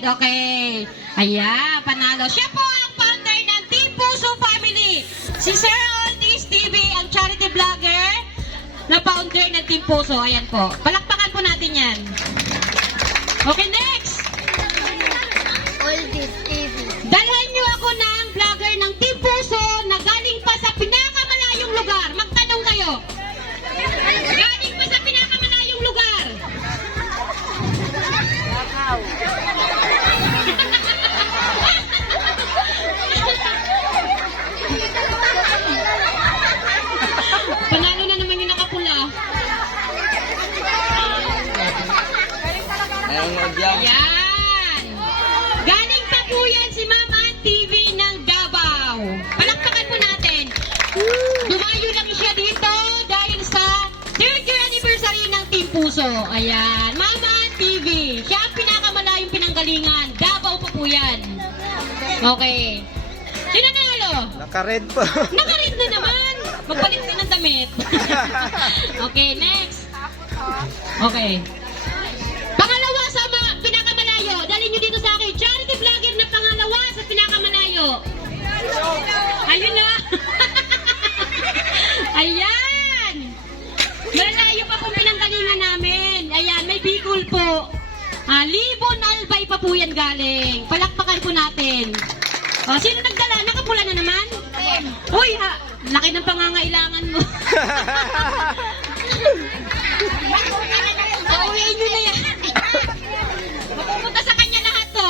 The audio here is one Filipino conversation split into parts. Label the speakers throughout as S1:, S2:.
S1: Okay. Ayan, panalo. Siya po ang founder ng Team Puso Family. Si Sir Aldis TV, ang charity vlogger na founder ng Team Puso. Ayan po. Palakpakan po natin yan. Okay, next. Puso. Ayan, Mama TV. Siya ang pinakamalayong pinanggalingan. Davao pa po yan. Okay. Sino nanalo?
S2: Naka-red po.
S1: Nakarit na naman. Magpalit din ng damit. okay, next. Okay. Po yan galing. Palakpakan po natin. O, sino nagdala? Nakapula na naman? Uy, ha, laki ng pangangailangan mo. Pauwiin nyo na yan. Mapupunta sa kanya lahat to.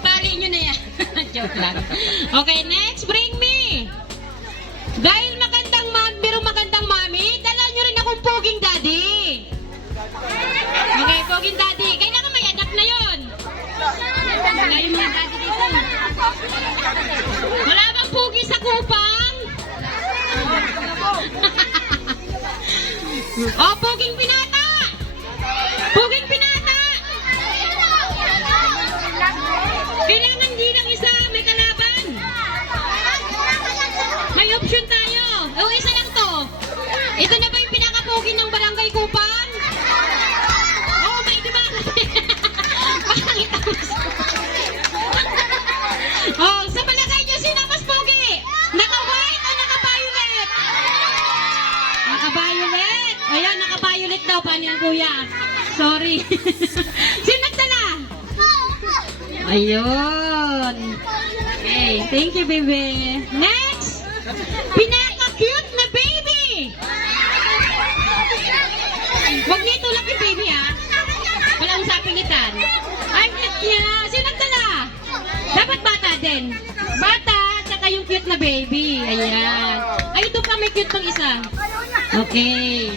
S1: Pali nyo na yan. Joke lang. Okay, next, oh, puging pinata! Puging pinata! Kailangan di lang isa, may kalaban. May option tayo. O, isa lang to. Ito na ba yung pinakapugi ng barangay kuya? Sorry. sino nagdala? Ayun. Okay, thank you, baby. Next! Pinaka-cute na baby! Huwag niya itulak yung baby, ha? Wala usapin itan. Ay, cute niya. Sino nagdala? Dapat bata din. Bata, tsaka yung cute na baby. Ayan. Ay, ito pa may cute pang isa. Okay.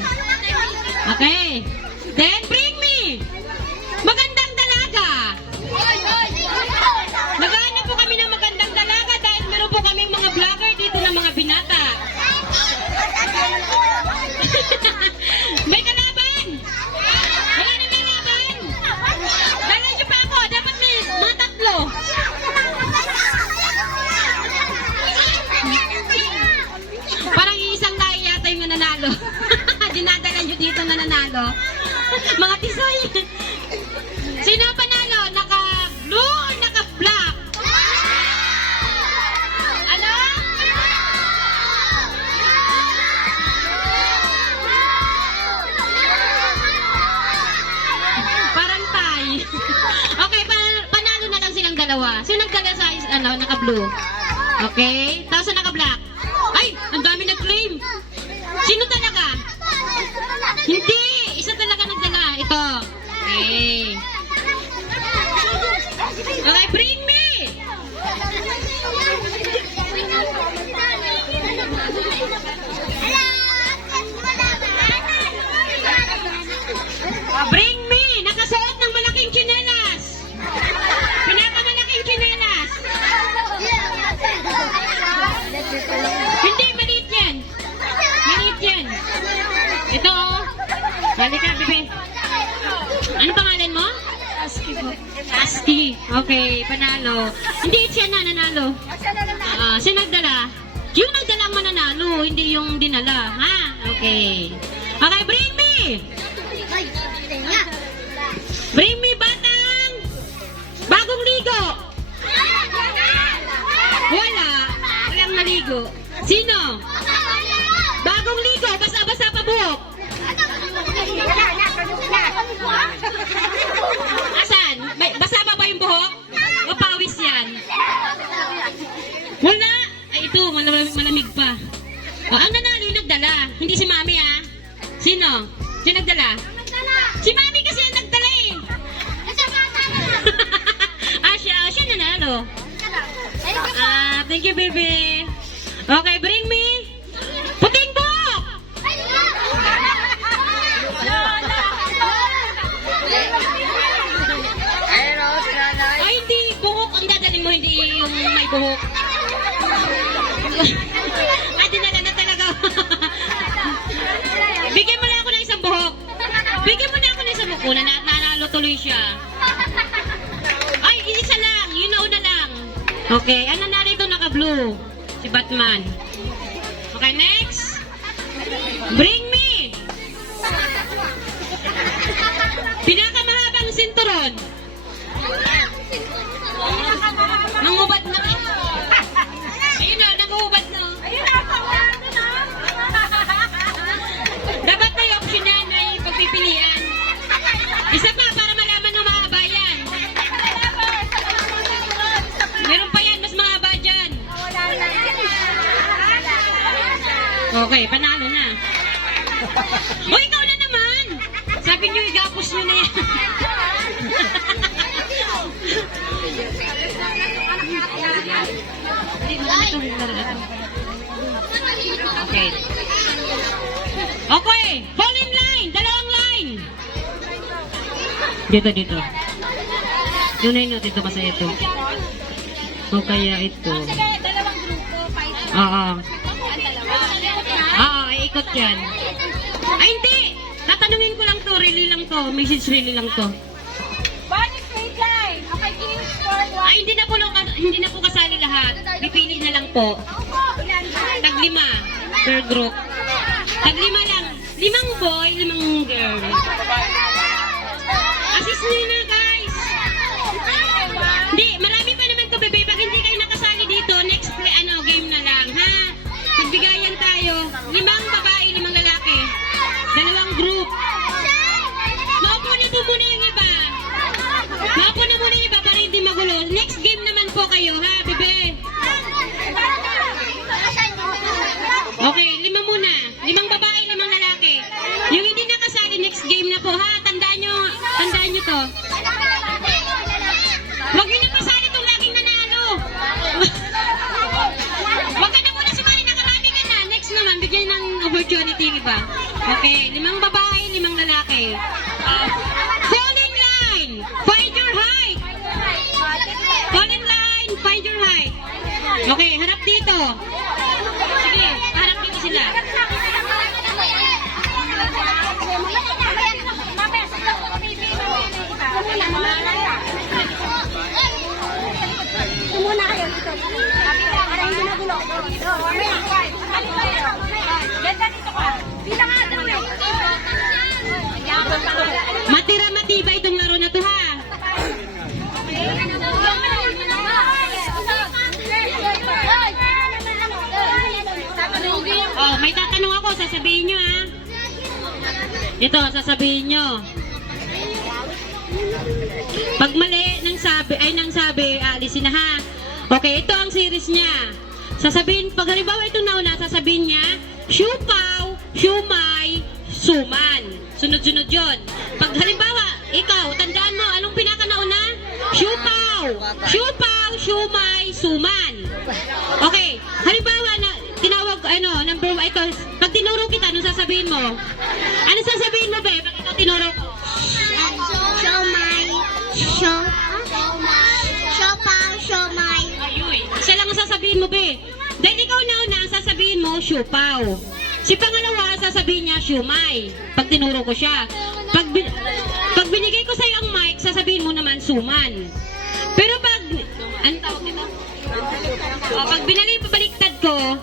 S1: Okay. Naka-blue? Okay, tapos sa naka-black. Ay, ang dami nag-claim. Sino talaga? Hindi, isa talaga nagdala. Ito. Okay. Okay, bring me! Balik ka, bebe. Ano pangalan mo? Asti. Okay, panalo. Hindi siya na nanalo. Ah, siya nagdala. Yung nagdala mananalo, hindi yung dinala. Ha? Okay. Okay, bring me! Nagdala. Hindi si Mami, ha? Sino? Sino nagdala? Si Mami kasi yung nagdala, eh. ah, siya, oh, siya nanalo. Ah, thank you, baby. Okay, bring me. Puting buhok! Ay, hindi. Buhok ang dadalhin mo, hindi yung may buhok. Ay, dinala Una, na, nanalo tuloy siya. Ay, isa lang. Yun na una lang. Okay, ano narito naka-blue? Si Batman. Okay, next. Bring me. Pinakamahabang sinturon. Okay, panalo na. O, ikaw na naman. Sabi niyo, igapos niyo na yan. Okay. Okay, fall in line. Dalawang line. Dito, dito. Tunay na dito kasi ito. O kaya ito.
S3: dalawang grupo, fight.
S1: Oo.
S3: Ang dalawa.
S1: Ikot yan. Ay, hindi! Tatanungin ko lang to, really lang to. Message really lang to.
S3: One straight line. Okay, one.
S1: Ay, hindi na po, lang- hindi na po kasali lahat. Pipili na lang po. Tag lima per group. Tag lima lang. Limang boy, limang girl. Okay, lima muna. Limang babae, limang lalaki. Yung hindi nakasali, next game na po, ha? Tandaan nyo, tandaan nyo to. Huwag nyo na pasali itong laging nanalo. Huwag ka na muna sumali, nakarami ka na. Next naman, bigyan ng opportunity yung iba. Okay, limang babae, limang lalaki. Uh, fall in line! Find your height! Fall in line! Find your height! Okay, harap dito. Sila. Matira matibay itong laro na to sasabihin nyo ha. Ito, sasabihin nyo. Pag mali ng sabi, ay nang sabi, alisin na ha. Okay, ito ang series niya. Sasabihin, pag halimbawa ito nauna, sasabihin niya, siupaw, siumay, suman. Sunod-sunod yun. Pag halimbawa, ikaw, tandaan mo, anong pinaka nauna? Siupaw, siupaw, siumay, suman. Okay, halimbawa na, tinawag, ano, number one, ito, sasabihin mo? Ano sasabihin mo, be? Pag ikaw tinuro ko?
S3: Show my show show pao show my
S1: Ayun. Isa lang ang sasabihin mo, be. Dahil ikaw na una, ang sasabihin mo, siupaw. Si pangalawa, sasabihin niya, siumay. Pag tinuro ko siya. Pag, bin- pag binigay ko sa'yo ang mic, sasabihin mo naman, suman. Pero pag, ano tawag ito? O, pag binali, pabaliktad ko,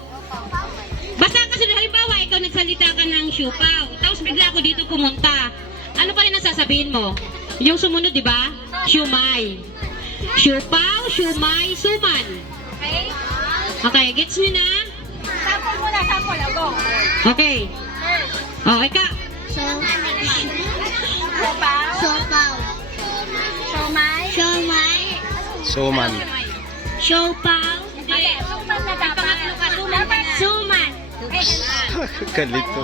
S1: ikaw nagsalita ka ng siupaw. Tapos bigla ako dito pumunta. Ano pa rin ang sasabihin mo? Yung sumunod, di ba? Siumay. Siupaw, siumay, suman.
S3: Okay?
S1: Okay, gets nyo na?
S3: na, sample. O, go.
S1: Okay. Oh, ika.
S3: Sopaw.
S2: Sopaw.
S3: Siomay.
S2: Siomay.
S4: Suman.
S2: Siopaw.
S3: Mali. Suman na dapat. Dapat
S2: Suman.
S4: Kalito.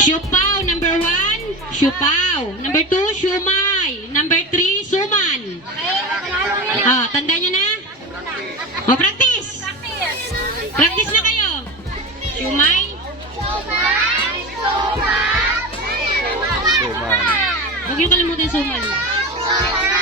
S1: Siupaw, number one. Siupaw. Number two, siumay. Number three, suman. Ah, tanda nyo na? O, practice. Practice na kayo. Siumay.
S4: Suman.
S1: Huwag yung kalimutan suman. Okay,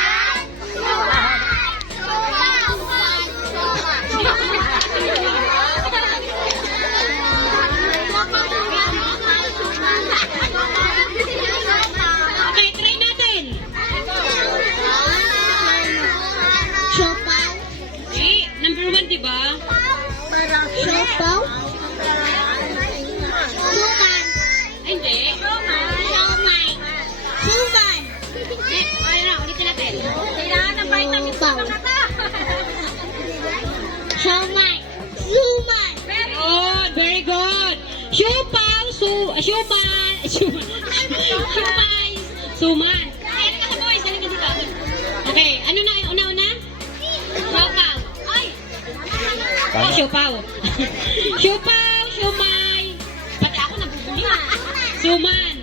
S1: siuman, siumay, suman. Ay, ano ka sa boys? Halika dito. Okay, ano na, una-una? Siupaw. Ay! Oh, siupaw. siupaw, siumay. Pati ako nabubuli. Suman.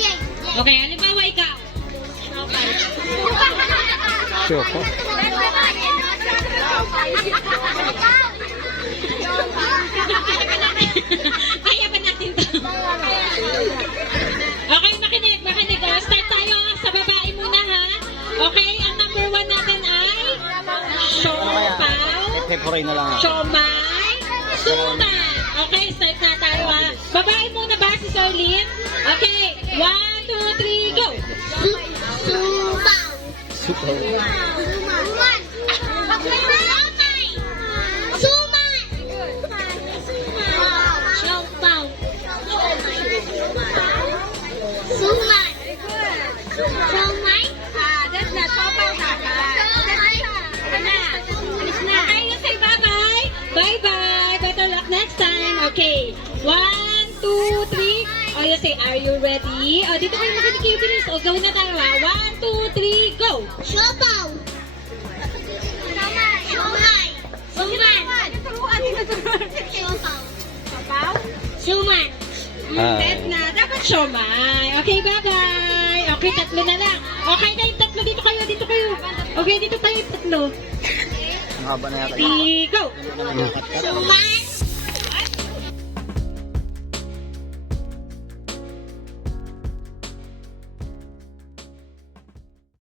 S2: Yay.
S1: Okay, halimbawa ikaw.
S4: Siyoko.
S1: Kaya Siopaw,
S4: Pepperoy na lang.
S1: Siomay, Suman. Okay, start na tayo ha. Babae muna ba si Solin? Okay, one, two, three, go!
S2: Su- Sumaw.
S4: Super.
S2: Suman. Siomay. Suman. Siopaw. Suman. Siomay.
S1: Say, are you ready? Oh, dito kayo makinig kayo bilis. O, gawin na tayo ha. One, two, three, go.
S2: Siopaw. Siomay. Suman.
S3: Turuan, tinuturuan.
S2: Siopaw.
S3: Sopaw.
S2: Suman.
S4: Ah.
S1: Dead na. Dapat siomay. Okay, bye-bye. Okay, tatlo na lang. Okay yung tatlo. Dito kayo, dito kayo. Okay, dito tayo tatlo.
S4: Ang haba na yata.
S1: Di, go.
S2: Suman.